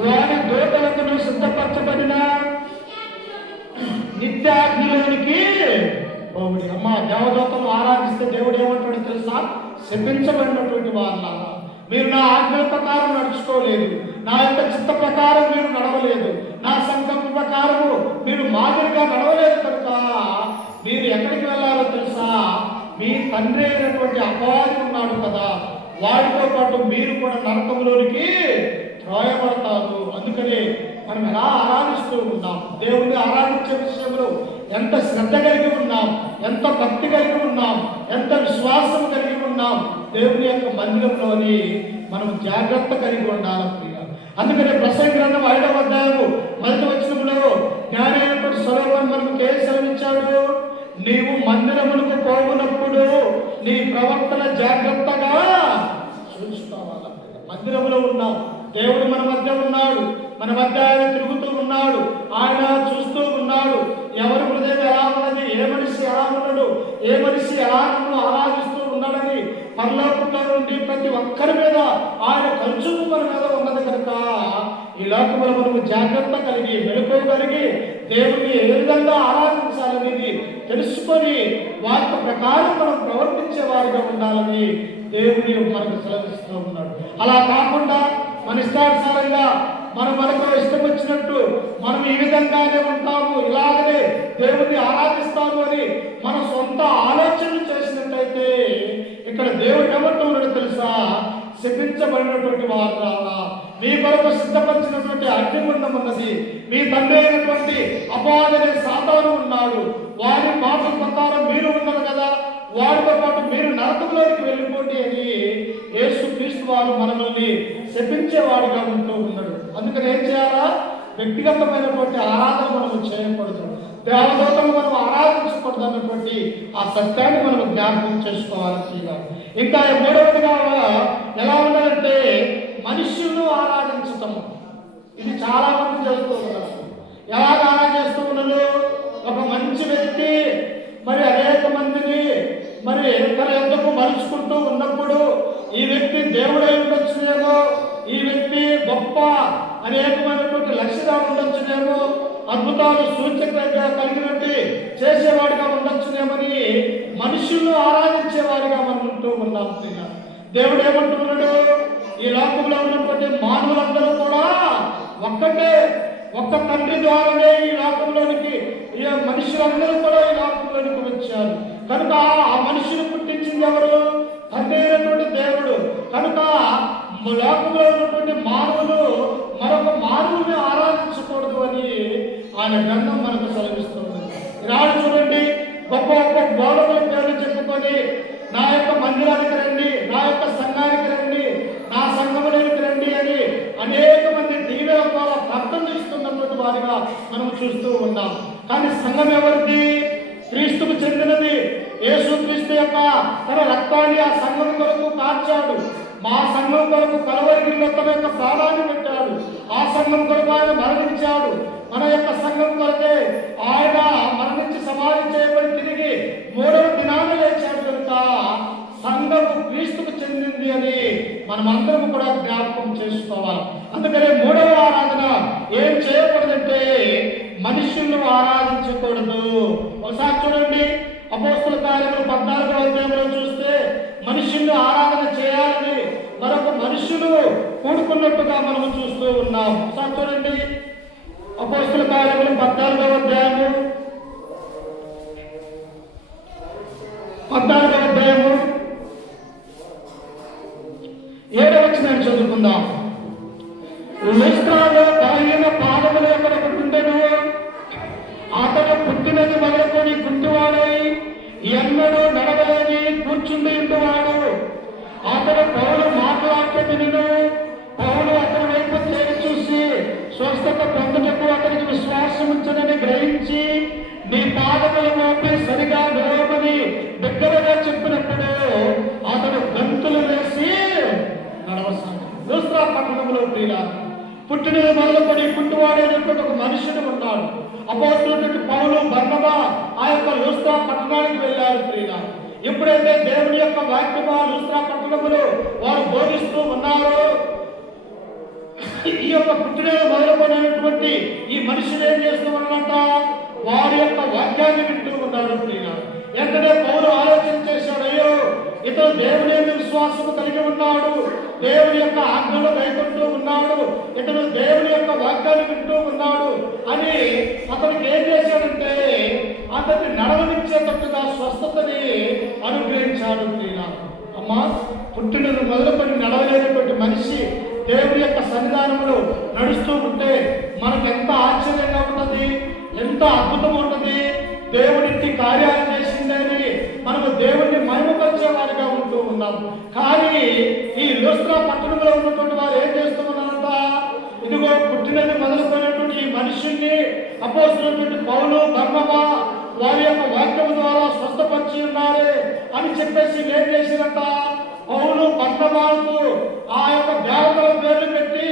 వారి దూతలకు సిద్ధపరచబడిన నిత్యాగ్నిలోనికి పోవుడి. అమ్మ, దేవదూతలను ఆరాధిస్తే దేవుడు ఏమంటాడు తెలుసా? శపించబడినటువంటి వాళ్ళారా, మీరు నా ఆజ్ఞల ప్రకారం నడుచుకోలేదు, నా యొక్క చిత్త ప్రకారం మీరు నడవలేదు, నా సంకల్ప ప్రకారము మీరు మాదిరిగా నడవలేదు కనుక మీరు ఎక్కడికి వెళ్ళాలో తెలుసా? మీ తండ్రి అయినటువంటి అపవాది ఉన్నాడు కదా, వాడితో పాటు మీరు కూడా నరకంలోనికి త్రోయబడతారు. అందుకని మనం ఎలా ఆరాధిస్తూ ఉన్నాం? దేవుణ్ణి ఆరాధించే విషయంలో ఎంత శ్రద్ధ కలిగి ఉన్నాం, ఎంత భక్తి కలిగి ఉన్నాం, ఎంత విశ్వాసం కలిగి ఉన్నాం దేవుని యొక్క మందిరంలోని మనం జాగ్రత్త కలిగి ఉండాలి ప్రియ. అందుకని ప్రసంగి గ్రంథం 5వ అధ్యాయము 1వ వచనంలో జ్ఞాని అయినటువంటి సొలొమోను మనకు ఏం సెలవిచ్చాడు? నీవు మందిరములకు పోవునప్పుడు నీ ప్రవర్తన జాగ్రత్తగా చూసుకోవాలి. మందిరంలో ఉన్నాం, దేవుడు మన మధ్య ఉన్నాడు, మన మధ్య ఆయన తిరుగుతూ ఉన్నాడు, ఆయన చూస్తూ ఉన్నాడు. ఎవరి హృదయం ఎలా ఉన్నది, ఏ మనిషి ఎలా ఉన్నాడు, ఏ మనిషి ఎలా నన్ను ఆరాధిస్తూ ఉన్నాడని పరలోకంలో నుండి ప్రతి ఒక్కరి మీద ఆయన కలుచుకు మన మీద ఉన్నది కనుక ఈ లోకంలో మనము జాగ్రత్త కలిగి, మెలకువ కలిగి దేవుని ఏ విధంగా ఆరాధించాలనేది తెలుసుకొని వాటి ప్రకారం మనం ప్రవర్తించే వారిగా ఉండాలని దేవుని మనకు సెలవిస్తూ ఉన్నాడు. అలా కాకుండా మన ఇష్టానుసారంగా మనకు ఇష్టం వచ్చినట్టు మనం ఈ విధంగానే ఉంటాము, ఇలాగనే దేవుడిని ఆరాధిస్తాము అని మన సొంత ఆలోచనలు చేసినట్టయితే ఇక్కడ దేవుడు ఏమంటున్నాడు తెలుసా? శపించబడినటువంటి వారు, మీ కొరకు సిద్ధపరిచినటువంటి అగ్నిగుండం ఉన్నది, మీ తండ్రి అయినటువంటి అపవాది అనే సాతాను ఉన్నాడు, వారి మాట ప్రకారం మీరు ఉన్నారు కదా, వారితో పాటు మీరు నరకంలోకి వెళ్ళిపోండి అని యేసుక్రీస్తు వారు మనల్ని శపించేవాడిగా ఉంటూ ఉన్నాడు. అందుకని ఏం చేయాలా? వ్యక్తిగతమైనటువంటి ఆరాధన మనము చేయకూడదు, దేవదూతలు మనం ఆరాధించకూడదు అన్నటువంటి ఆ సత్యాన్ని మనం జ్ఞాపకం చేసుకోవాలి. ఇంకా మూడవదిగా ఎలా ఉండాలంటే మనుష్యులను ఆరాధించటము. ఇది చాలా మంది చేస్తూ ఉన్నారు. ఎలాగ ఆరాధిస్తూ ఉన్నారు? ఒక మంచి వ్యక్తి మరి అనేక మందిని మరి తన ఎందుకు మలుచుకుంటూ ఉన్నప్పుడు ఈ వ్యక్తి దేవుడై ఉండొచ్చునేమో, ఈ వ్యక్తి గొప్ప అనేకమైనటువంటి లక్షణాలు ఉండొచ్చునేమో, అద్భుతాలు సూచకంగా కలిగినట్టు చేసేవాడిగా ఉండొచ్చునేమని మనుషులను ఆరాధించేవాడిగా మనం ఉంటూ ఉన్నాం. దేవుడు ఏమంటున్నాడు? ఈ లోకంలో ఉన్నటువంటి మానవులందరూ కూడా ఒక్క తండ్రి ద్వారానే ఈ లోకంలోనికి ఈ మనుషులందరూ కూడా ఈ లోకంలోనికి వచ్చారు కనుక ఆ మనుషులు పుట్టించింది ఎవరు? తండ్రి అయినటువంటి దేవుడు. కనుక లోకంలో ఉన్నటువంటి మానవులు మరొక మానవుని ఆరాధించకూడదు అని ఆయన గ్రంథం మనకు సెలవిస్తుంది. ఈనాడు చూడండి, గొప్ప గొప్ప బోధకుల పేర్లు చెప్పుకొని నా యొక్క మందిరానికి రండి, నా యొక్క సంఘానికి రండి, నా సంఘములోనికి రండి అని అనేక మంది టీవీల ద్వారా ప్రార్థన చేస్తున్నటువంటి వారిగా మనం చూస్తూ ఉన్నాం. కానీ సంఘం ఎవరిది? క్రీస్తుకు చెందినది. యేసుక్రీస్తు యొక్క తన రక్తాన్ని ఆ సంఘం కొరకు కార్చాడు. మా సంఘం కొరకు కలవరిగిరిలో తన యొక్క ప్రాణాన్ని పెట్టాడు. ఆ సంఘం కొరకు ఆయన మరణించాడు. మన యొక్క సంఘం కొరకే ఆయన మరణించి సమాధి చేయబడి తిరిగి 3వ దినాన లేచాడు కనుక సంఘము క్రీస్తుకు చెందింది అని మనమందరం కూడా జ్ఞాపకం చేసుకోవాలి. అందుకనే మూడవ ఆరాధన ఏం చేయకూడదంటే మనుషులను ఆరాధించకూడదు. ఒకసారి చూడండి, అపోస్తల కార్యములు 14వ అధ్యాయంలో చూస్తే మనుషులను ఆరాధన చేయాలని మరొక మనుషులు కూడుకున్నట్టుగా మనము చూస్తూ ఉన్నాం. ఒకసారి చూడండి, అపోస్తల కార్యములు 14వ అధ్యాయము 7వ వచనాన్ని చదువుకుందాం. లుస్త్రాలో బలహీన పాదములు ఎక్కడకు ఉండెను. అతను పుట్టినది మొదలుకొని గుడ్డివాడై ఎన్నడూ నడవలేని కూర్చుండి ఉండేవాడు. అతను పౌలు మాట్లాడితే వినును. పౌలు అతని వైపు తేరి చూసి స్వస్థత పొందుటకు అతనికి విశ్వాసం ఉంచదని గ్రహించి నీ పాదముల మోపి సరిగా నిలవమని దగ్గరగా చెప్పినప్పుడు అతను గంతులు వేసి నడవసాగాడు. లుస్త్రా పట్టణంలో ప్రియులారా, పుట్టినది మొదలుకొని గుడ్డివాడైనటువంటి ఒక మనుషుడు ఉన్నాడు. అపోస్తలుడైన పౌలు, బర్నబా ఆ యొక్క లుస్త్రా పట్టణానికి వెళ్ళారు. ప్రియులారా, ఎప్పుడైతే దేవుని యొక్క వాక్యము లుస్త్రా పట్టణములో వారు బోధిస్తూ ఉన్నారో, ఈ యొక్క పుట్టినది మొదలుకొనేటువంటి ఈ మనుషులు ఏం చేస్తూ ఉన్నారంట? వారి యొక్క వాక్యాన్ని వింటూ ఉన్నాడు. ప్రియులారా, వెంటనే పౌలు ఆలోచన చేశాడు, అయ్యో ఇతను దేవుని విశ్వాసము కలిగి ఉన్నాడు, దేవుని యొక్క ఆజ్ఞలు కైకొంటూ ఉన్నాడు, ఇతను దేవుని యొక్క వాక్యాన్ని వింటూ ఉన్నాడు అని అతనికి ఏం చేశాడంటే అతన్ని నడవనిచ్చేటట్టుగా స్వస్థతని అనుగ్రహించాడు. ప్రియులారా, అమ్మా, పుట్టినది మొదలుకొని నడవలేనటువంటి మనిషి దేవుని యొక్క సన్నిధానంలో నడుస్తూ ఉంటే మనకు ఎంత ఆశ్చర్యంగా ఉన్నది, ఎంత అద్భుతం ఉన్నది. దేవుడికి కార్యాలు చేసిందని మనము దేవుడిని మహిమపరిచే వారిగా ఉంటూ ఉన్నాం. కానీ ఈ లుస్త్రా పట్టణంలో ఉన్నటువంటి వారు ఏం చేస్తూ ఉన్నారంట? ఇదిగో పుట్టినది మొదలుకునేటువంటి ఈ మనుషుల్ని అపోస్తలుడైన పౌలు, బర్నబా వారి యొక్క వాక్యం ద్వారా స్వస్థపరిచి ఉన్నారు అని చెప్పేసి ఏం చేసిరంట? పౌలు, బర్నబాలకు ఆ యొక్క దేవతల పేర్లు పెట్టి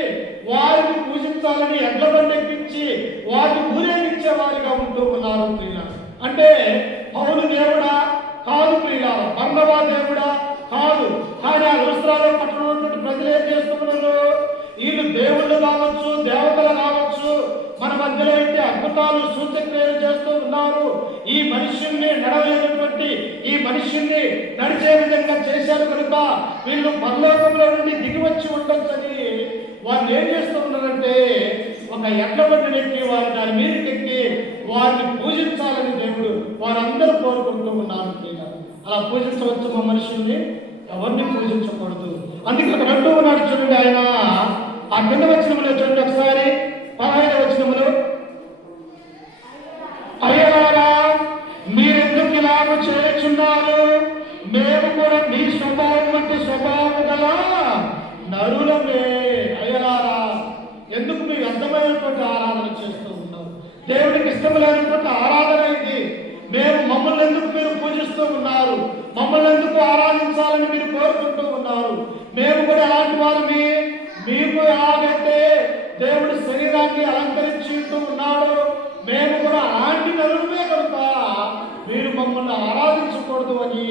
వారిని పూజించాలని ఎడ్ల బండి ఎక్కించి వారిని ఊరేగించే వారిగా ఉంటూ ఉన్నారు. ప్రియులారా, అంటే పౌలు దేవుడా? కాదు. ప్రియులారా, బర్నబా దేవుడా? కాదు. కానీ ఆ లుస్త్రాలో పట్టణంలో ప్రజలు ఏం చేస్తున్నారు? వీళ్ళు దేవుళ్ళు కావచ్చు, దేవతలు కావచ్చు, మన మధ్యలో అయితే అద్భుతాలు, సూచక్రియలు చేస్తూ ఉన్నారు. ఈ మనుష్యుల్ని నడవలేనటువంటి ఈ మనుష్యుల్ని నడిచే విధంగా చేశారు కనుక వీళ్ళు పరలోకంలో నుండి దిగి వచ్చి ఉండొచ్చని వాళ్ళు ఏం చేస్తూ ఉన్నారంటే ఒక ఎడ్ల బండిని ఎక్కి వారు దాని మీదకి ఎక్కి వారిని పూజించాలని దేవుడు వారందరూ కోరుకుంటూ ఉన్నారు. అలా పూజించవచ్చు మా మనుషుల్ని, ఎవరిని పూజించకూడదు. అందుకే ఒక 2వ నాడు చూడండి, ఆయన ఆ 2వ వచనంలో చూడండి ఒకసారి, 15వ వచనంలో, అయ్యలారా మీరెందుకు ఇలాగ చేయుచున్నారు? మేము కూడా మీ స్వభావం వంటి స్వభావం గల నరులమే. అయ్యలారా, ఎందుకు మీ వ్యర్థమైనటువంటి ఆరాధన చేస్తూ ఉన్నారు? దేవుడికి ఇష్టమైనటువంటి ఆరాధన ఇది. మమ్మల్ని ఎందుకు మీరు పూజిస్తూ ఉన్నారు? మమ్మల్ని ఎందుకు ఆరాధించాలని మీరు కోరుకుంటూ ఉన్నారు? మేము కూడా అలాంటి వారిని, మీకు ఎలాగైతే దేవుడి శరీరాన్ని అలంకరించుతూ ఉన్నాడు, మేము కూడా అలాంటి నరులమే కనుక మీరు మమ్మల్ని ఆరాధించకూడదు అని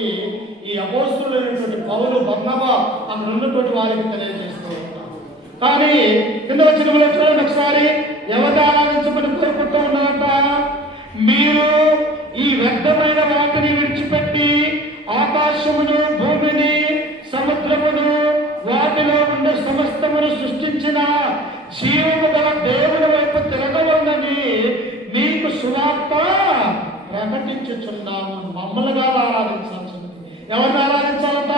ఈ అపోస్తలుడైనటువంటి పౌలు, బర్నబా అక్కడ ఉన్నటువంటి వారికి తెలియజేస్తూ ఉన్నారు. కానీ కింద వచ్చిన చూడండి ఒకసారి, ఎవరిని ఆరాధించమని కోరుకుంటూ ఉన్నారంట? మీరు ఈ వ్యర్థమైన వాటిని విడిచిపెట్టి ఆకాశమును, భూమిని, సముద్రమును, వాటిలో ఉండే సమస్తమును సృష్టించిన జీవము గల దేవుని వైపు తిరగవలనని మీకు సువార్త ప్రకటించుచున్నాము. మమ్మల్ని ఆరాధించాల్సింది. ఎవరిని ఆరాధించాలంట?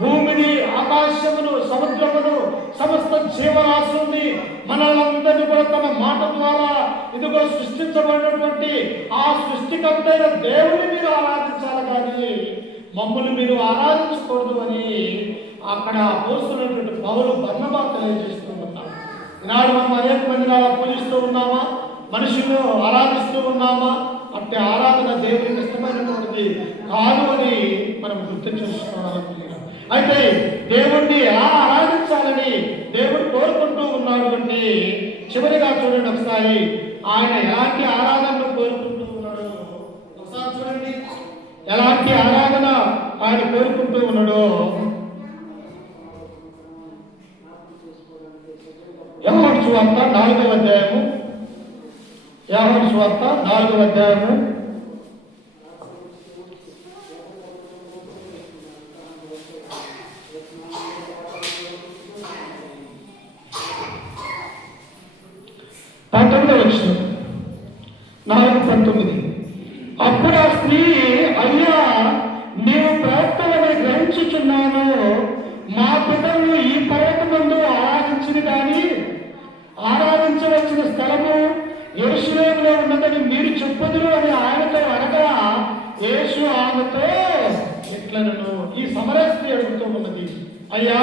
భూమిని, ఆకాశమును, సముద్రమును, సమస్త జీవరాశుల్ని, మనలందరినీ కూడా తన మాట ద్వారా ఇదిగో సృష్టించబడినటువంటి ఆ సృష్టికర్తైన దేవుని మీరు ఆరాధించాలి, కానీ మమ్మల్ని మీరు ఆరాధించకూడదు అని అక్కడ అపోస్తలుడైనటువంటి పౌలు, బర్నబా తెలియజేస్తూ ఉన్నారు. ఈనాడు మనం అనేక మందిని అలా పూజిస్తూ ఉన్నామా? మనుషులను ఆరాధిస్తూ ఉన్నామా? అంటే ఆరాధన దేవునికి ఇష్టమైనటువంటిది కాదు అని మనం గుర్తు చేసుకోవాలి. అయితే దేవుణ్ణి ఎలా ఆరాధించాలని దేవుడు కోరుకుంటూ ఉన్నాడు అంటే చివరిగా చూడండి ఒకసారి, ఆయన ఎలాంటి ఆరాధనను కోరుకుంటూ ఉన్నాడు ఒకసారి చూడండి. ఎలాంటి ఆరాధన ఆయన కోరుకుంటూ ఉన్నాడో సువార్త 4వ అధ్యాయము, యోహాను సువార్త 4వ అధ్యాయము 19వ వచనం, 4:19. అప్పుడు ఆ స్త్రీ, అయ్యా, నీవు ప్రవక్తవని గ్రహించుచున్నాను. మా పితరులు ఈ పర్వతమందు ఆరాధించింది కానీ ఆరాధించవలసిన స్థలము యెరూషలేములో ఉన్నదని మీరు చెప్పుదురు అని ఆయనతో అనగా, యేసు ఆమెతో ఇట్లనెను. ఈ సమరయ స్త్రీ అడుగుతూ ఉన్నది, అయ్యా,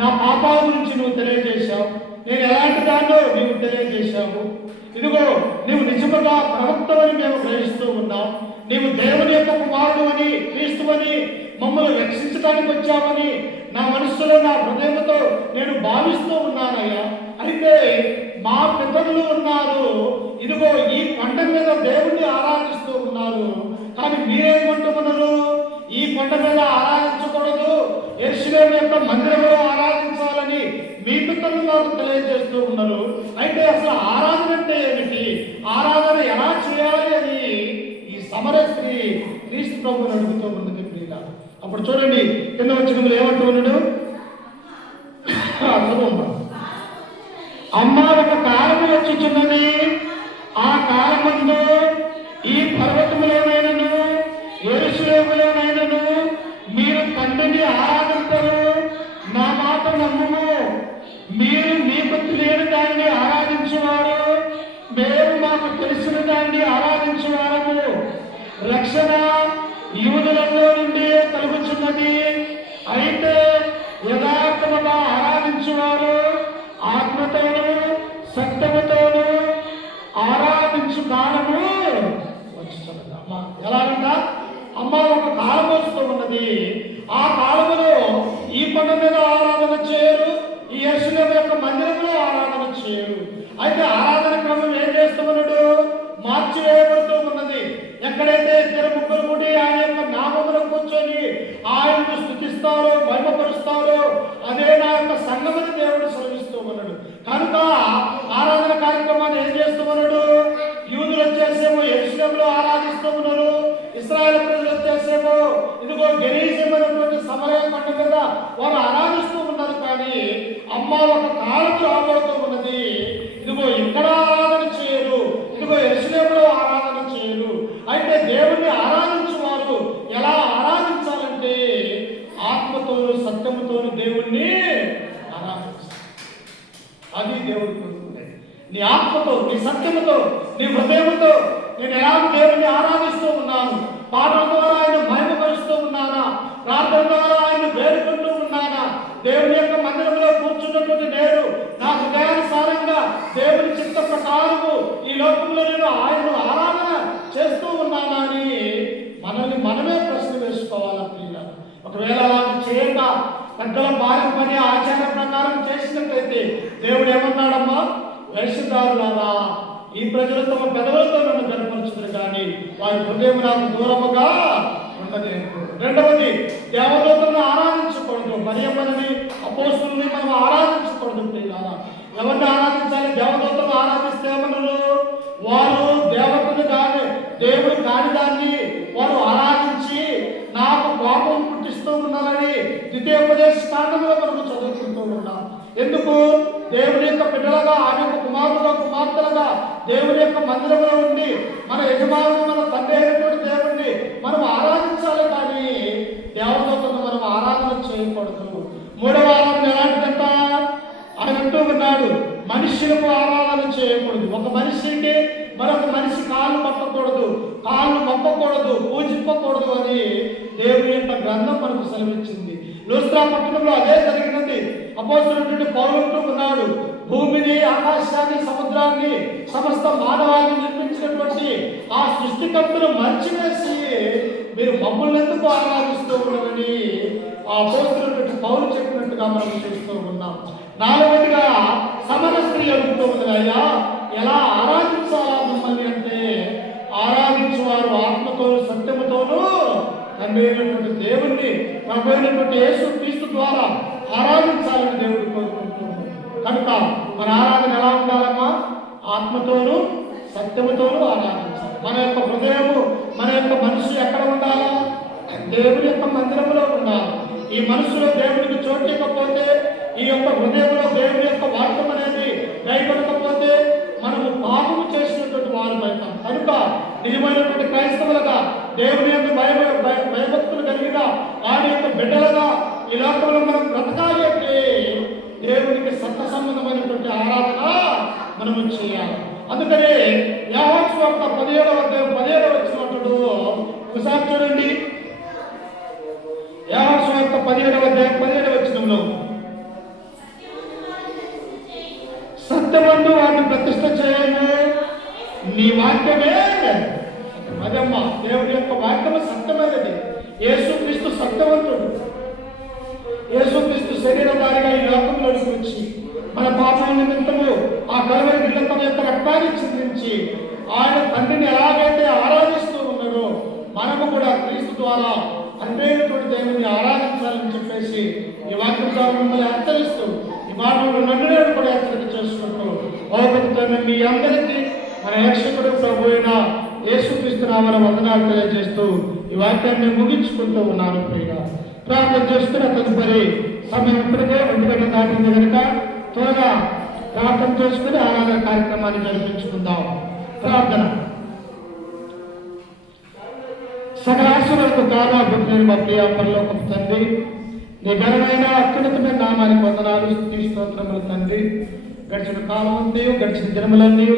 నా పాపాల గురించి నువ్వు తెలియజేశావు, నేను ఎలాంటి దాన్నో నీవు తెలియజేశావు. ఇదిగో, నీవు నిజముగా ప్రవక్తవని మేము గ్రహిస్తూ ఉన్నాం. నీవు దేవుని యొక్క కుమారుడు అని, క్రీస్తువని, మమ్మల్ని రక్షించడానికి వచ్చామని నా మనస్సులో, నా హృదయంతో నేను భావిస్తూ ఉన్నానయ్యా. అయితే మా పితరులు ఉన్నారు, ఇదిగో ఈ కొండ మీద దేవుణ్ణి ఆరాధిస్తూ ఉన్నారు. కానీ మీరేమంటున్నారు? ఈ కొండ మీద ఆరాధించకూడదు, యెరూషలేము యొక్క మందిరంలో ఆరాధించాలని మీ పితరులు మాకు తెలియజేస్తూ ఉన్నారు. అయితే అసలు ఆరాధన అంటే ఏమిటి, ఆరాధన ఎలా చేయాలి అని ఈ సమరయ స్త్రీ క్రీస్తు ప్రభువుని అడుగుతూ ఉన్నది ప్రియుల. అప్పుడు చూడండి, కింద వచనంలో ఏమంటూ ఉన్నాడు? అమ్మ, ఒక కాలము వచ్చుచున్నది, ఆ కాలమందు ఈ పర్వతములోనైనను యెరూషలేములోనైనను మీరు తండ్రిని ఆరాధించరు. నా మాట నమ్ముము. మీరు మీకు తెలియని దాన్ని ఆరాధించువారు, మేము మాకు తెలిసిన దాన్ని ఆరాధించువారము. రక్షణ యూదులలో నుండి కలుగుచున్నది. అయితే యథార్థముగా ఆరాధించువారు ఆత్మతోను సత్యముతోను ఆరాధించు కాలము వచ్చుతున్నది. అమ్మ ఎలాగంట? అమ్మ, ఒక కాలం వస్తూ ఉన్నది, ఆ కాలములో ఈ కొండ మీద ఆరాధన చేయరు, ఈ యెరూషలేము యొక్క మందిరంలో ఆరాధన చేయరు. అయితే ఆరాధన క్రమం ఏం చేస్తున్నాడు? మార్చివేయబడుతూ ఉన్నది. ఎక్కడైతే ఇద్దరు ముగ్గురు కూడి ఆయన యొక్క నామములో కూర్చొని ఆయనను స్తుతిస్తారో, మహిమపరుస్తారో, అదే నా యొక్క సంఘమని దేవుడు సెలవిస్తూ ఉన్నాడు. కనుక ఆరాధన కార్యక్రమాన్ని ఏం చేస్తూ ఉన్నాడు? యూదులు వచ్చేసేమో యెరూషలేములో ఆరాధిస్తూ ఉన్నారు, ఇశ్రాయేలు ప్రజలు వచ్చేసేమో ఇదిగో గెరీజం అనేటువంటి సమరయ కొండ మీద వారు ఆరాధిస్తూ ఉన్నారు. కానీ అమ్మ, ఒక కాలం రాబడుతూ ఉన్నది, ఇదిగో ఇక్కడ ఆరాధన చేయరు, ఇదిగో యెరూషలేములో ఆరాధన చేయరు. అయితే దేవుణ్ణి ఆరాధించువారు ఎలా ఆరాధించాలంటే ఆత్మతోను సత్యముతోను దేవుణ్ణి ఆరాధించాలి. అది దేవుడు కోరుకునేది. నీ ఆత్మతో, నీ సత్యముతో, నీ హృదయముతో నేను ఎలా దేవుణ్ణి ఆరాధిస్తూ ఉన్నాను, పాటల ద్వారా ఆయన మహిమపరుస్తూ ఉన్నానా, ప్రార్థన ద్వారా ఆయన వేడుకుంటూ ఉన్నానా, దేవుని యొక్క మందిరంలో కూర్చున్నటువంటి నేను నా హృదయానుసారంగా దేవుని చిత్త ప్రకారము ఈ లోకంలో నేను ఆయనను ఆరాధన చేస్తూ ఉన్నానా అని మనల్ని మనమే ప్రశ్న వేసుకోవాలా ప్రియుల. ఒకవేళ అలా చేయక పెద్దల పారంపర్య ఆచార ప్రకారం చేసినట్లయితే దేవుడు ఏమన్నాడమ్మా? వేషధారులారా, ఈ ప్రజలు తమ పెదవులతో నన్ను కనపరుచుతారు కానీ వారి హృదయం నాకు దూరముగా ఉండలేదు. రెండవది, దేవదూతలను ఆరాధించకూడదు. మరియమ్మని, అపోస్తులని మనం ఆరాధించకూడదు ప్రియులారా. ఎవరిని ఆరాధించాలి? దేవదూతలను ఆరాధిస్తే ఏమన్నారు? వారు దేవతను కాని, దేవుడు కాని దాన్ని వారు ఆరాధించి నాకు కోపం పుట్టిస్తూ ఉన్నారని ద్వితీయోపదేశ కాండంలో మనకు చదువుకుంటూ ఉన్నాం. ఎందుకు? దేవుని యొక్క బిడ్డలుగా, ఆయన యొక్క కుమారులుగా, కుమార్తెలుగా దేవుని యొక్క మందిరంలో ఉండి మన యజమానుడు, మన తండ్రి అయినటువంటి దేవుణ్ణి మనం ఆరాధించాలి. కానీ దేవదూతలను మనం ఆరాధన చేయకూడదు. మూడవ ఆరాధన ఎలాంటిదంట? ఆయన అంటూ ఉన్నాడు, మనుష్యులకు ఆరాధన చేయకూడదు. ఒక మనిషికి మరొక మనిషి కాళ్ళు పట్టకూడదు, కాళ్ళు మొక్కకూడదు, పూజింపకూడదు అని దేవుని యొక్క గ్రంథం మనకు సెలవిచ్చింది. లూస్త్రా పట్టణంలో అదే జరిగినది. అపోస్తలుడైన పౌలు అంటూ ఉన్నాడు, భూమిని, ఆకాశాన్ని, సముద్రాన్ని, సమస్త మానవాన్ని నిర్మించినటువంటి ఆ సృష్టికర్తను మర్చివేసి మీరు మమ్మల్ని ఎందుకు ఆరాధిస్తూ ఉన్నారని ఆ అపోస్తలుడైన పౌలు చెప్పినట్టుగా మనం చూస్తూ ఉన్నాం. నాలుగవదిగా సమర స్త్రీ అడుగుతూ ఉన్నది, అయ్యా, ఎలా ఆరాధించాలా మమ్మల్ని అంటే ఆరాధించేవారు ఆత్మతోను సత్యముతోనూ తండ్రి అయినటువంటి దేవుణ్ణి, ప్రభు అయినటువంటి యేసు క్రీస్తు ద్వారా ఆరాధించాలని దేవుడు కోరుకుంటున్నాడు. కనుక మన ఆరాధన ఎలా ఉండాలమ్మా? ఆత్మతోనూ సత్యముతోనూ ఆరాధించాలి. మన యొక్క హృదయము, మన యొక్క మనసు ఎక్కడ ఉండాలా? దేవుని యొక్క మందిరంలో ఉండాలి. ఈ మనసులో దేవునికి చోటు ఇవ్వకపోతే, ఈ యొక్క హృదయంలో దేవుని యొక్క వాక్యం అనేది భయపడకపోతే మనము పాపము చేసినటువంటి వారమవుతాం. కనుక నిజమైనటువంటి క్రైస్తవులుగా, దేవుని యొక్క భయభక్తులు కలిగిన వారి యొక్క బిడ్డలుగా ఈ లోకంలో మనం బ్రతకాలి అంటే దేవునికి సత్య సంబంధమైనటువంటి ఆరాధన మనము చేయాలి. అందుకనే యోహాను సువార్త 17వ వచ్చినప్పుడు ఒకసారి చూడండి. యోహాను సువార్త 17వ వచనంలో సత్యమందు వారిని ప్రతిష్ఠ చేయము, నీ వాక్యమే అదమ్మా. దేవుడి యొక్క వాక్యము సత్యమైనది. యేసుక్రీస్తు సత్యవంతుడు. యేసుక్రీస్తు శరీరధారిగా ఈ లోకంలోకి వచ్చి మన పాపం నిమిత్తము ఆ కలువరి గిల్ల తన యొక్క రక్తాన్ని చిందించి ఆయన తండ్రిని ఎలాగైతే ఆరాధిస్తూ ఉన్నాడో మనము కూడా క్రీస్తు ద్వారా అన్నేటువంటి దేవుని ఆరాధించాలని చెప్పేసి ఈ వాక్యం ద్వారా మిమ్మల్ని హెచ్చరిస్తూ, ఈ మాటలు నన్ను నేను కూడా హెచ్చరిక చేసుకుంటూ భగవంతుని మీ అందరికీ మన రక్షకుడు ప్రభు అయిన యేసుక్రీస్తు నామమున వందనాలు తెలియజేస్తూ ఈ వాక్యాన్ని ముగించుకుంటూ ఉన్నాను. ప్రియుగా ప్రార్థన చేసుకున్న తదుపరి సమయం ఇప్పటికే 2 గంటలు దాటింది కనుక త్వరగా ప్రార్థన చేసుకుని ఆరాధన కార్యక్రమాన్ని జరిపించుకుందాం. ప్రార్థన. సకల ఆశీర్వాదాలకు కారణభూతులైన మా ప్రియ పరలోకపు తండ్రి, నీ ఘనమైన అత్యున్నతమైన నామానికి వందనాలు, స్తుతి స్తోత్రములు తండ్రి. గడిచిన కాలం అంతా, గడిచిన దినములన్నీ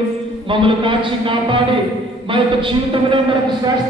మమ్మల్ని కాచి కాపాడి మా యొక్క జీవితంలో మనకు శ్రేష్ఠ